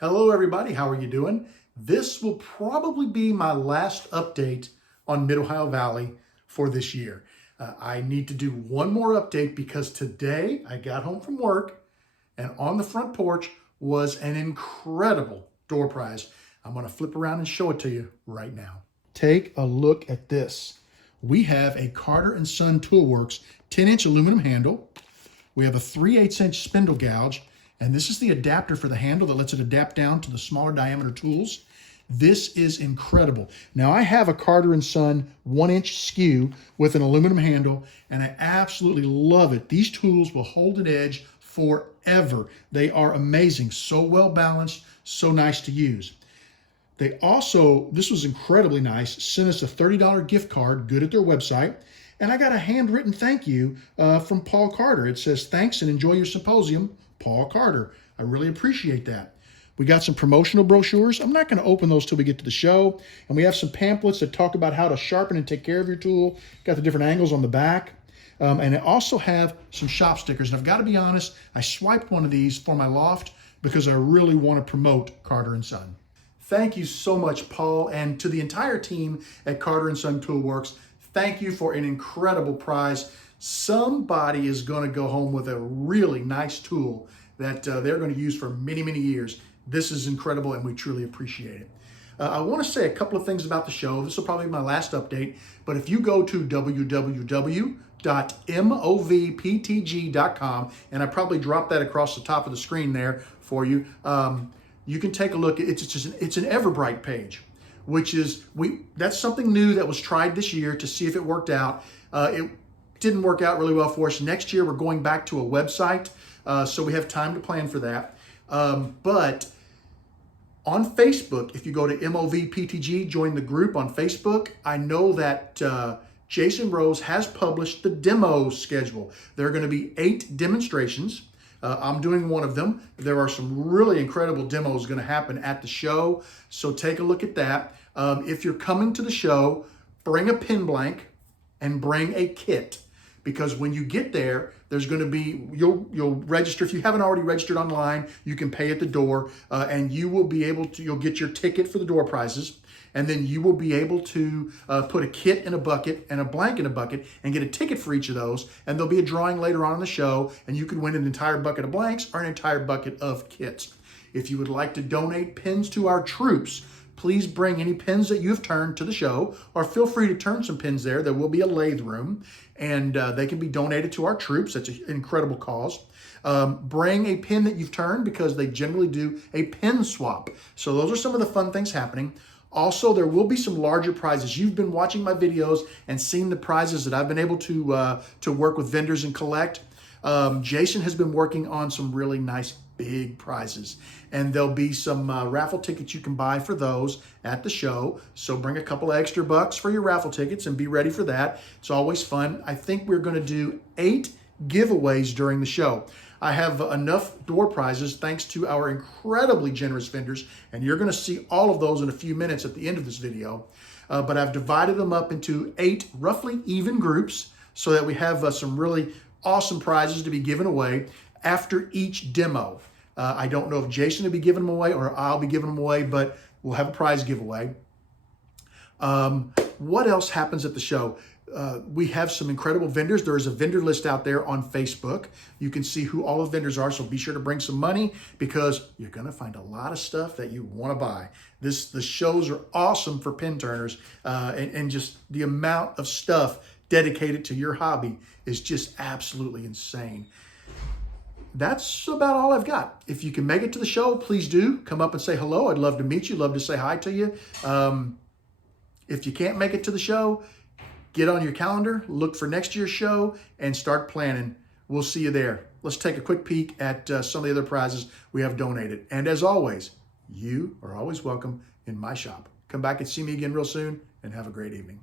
Hello everybody, how are you doing? This will probably be my last update on Mid-Ohio Valley for this year. I need to do one more update because today I got home from work and on the front porch was an incredible door prize. I'm going to flip around and show it to you right now. Take a look at this. We have a Carter & Son Toolworks 10-inch aluminum handle. We have a 3/8" spindle gouge. And this is the adapter for the handle that lets it adapt down to the smaller diameter tools. This is incredible. Now I have a Carter & Son 1-inch skew with an aluminum handle, and I absolutely love it. These tools will hold an edge forever. They are amazing, so well balanced, so nice to use. They also, this was incredibly nice, sent us a $30 gift card, good at their website. And I got a handwritten thank you from Paul Carter. It says, "Thanks and enjoy your symposium, Paul Carter." I really appreciate that. We got some promotional brochures. I'm not going to open those till we get to the show. And we have some pamphlets that talk about how to sharpen and take care of your tool. Got the different angles on the back. And I also have some shop stickers. And I've got to be honest, I swiped one of these for my loft because I really want to promote Carter & Son. Thank you so much, Paul, and to the entire team at Carter & Son Toolworks. Thank you for an incredible prize. Somebody is going to go home with a really nice tool that they're going to use for many, many years. This is incredible, and we truly appreciate it. I want to say a couple of things about the show. This will probably be my last update, but if you go to www.movptg.com, and I probably dropped that across the top of the screen there for you, you can take a look. It's an Everbright page, which is, that's something new that was tried this year to see if it worked out. It didn't work out really well for us. Next year, we're going back to a website, so we have time to plan for that. But on Facebook, if you go to MOVPTG, join the group on Facebook, I know that Jason Rose has published the demo schedule. There are going to be 8 demonstrations. I'm doing one of them. There are some really incredible demos going to happen at the show, so take a look at that. If you're coming to the show, bring a pin blank and bring a kit, because when you get there, there's going to be, you'll register. If you haven't already registered online, you can pay at the door, and you will be able to, you'll get your ticket for the door prizes, and then you will be able to put a kit in a bucket and a blank in a bucket and get a ticket for each of those, and there'll be a drawing later on in the show, and you can win an entire bucket of blanks or an entire bucket of kits. If you would like to donate pins to our troops, please bring any pins that you have turned to the show, or feel free to turn some pins there. There will be a lathe room, and they can be donated to our troops. That's an incredible cause. Bring a pin that you've turned, because they generally do a pin swap. So those are some of the fun things happening. Also, there will be some larger prizes. You've been watching my videos and seen the prizes that I've been able to work with vendors and collect. Jason has been working on some really nice big prizes, and there'll be some raffle tickets you can buy for those at the show. So bring a couple of extra bucks for your raffle tickets and be ready for that. It's always fun. I think we're going to do 8 giveaways during the show. I have enough door prizes thanks to our incredibly generous vendors, and you're going to see all of those in a few minutes at the end of this video. But I've divided them up into 8 roughly even groups so that we have some really awesome prizes to be given away after each demo. I don't know if Jason will be giving them away or I'll be giving them away, but we'll have a prize giveaway. What else happens at the show? We have some incredible vendors. There is a vendor list out there on Facebook. You can see who all the vendors are, so be sure to bring some money, because you're going to find a lot of stuff that you want to buy. The shows are awesome for pin turners, and just the amount of stuff dedicated to your hobby is just absolutely insane. That's about all I've got. If you can make it to the show, please do come up and say hello. I'd love to meet you, love to say hi to you. If you can't make it to the show, get on your calendar, look for next year's show, and start planning. We'll see you there. Let's take a quick peek at some of the other prizes we have donated. And as always, you are always welcome in my shop. Come back and see me again real soon, and have a great evening.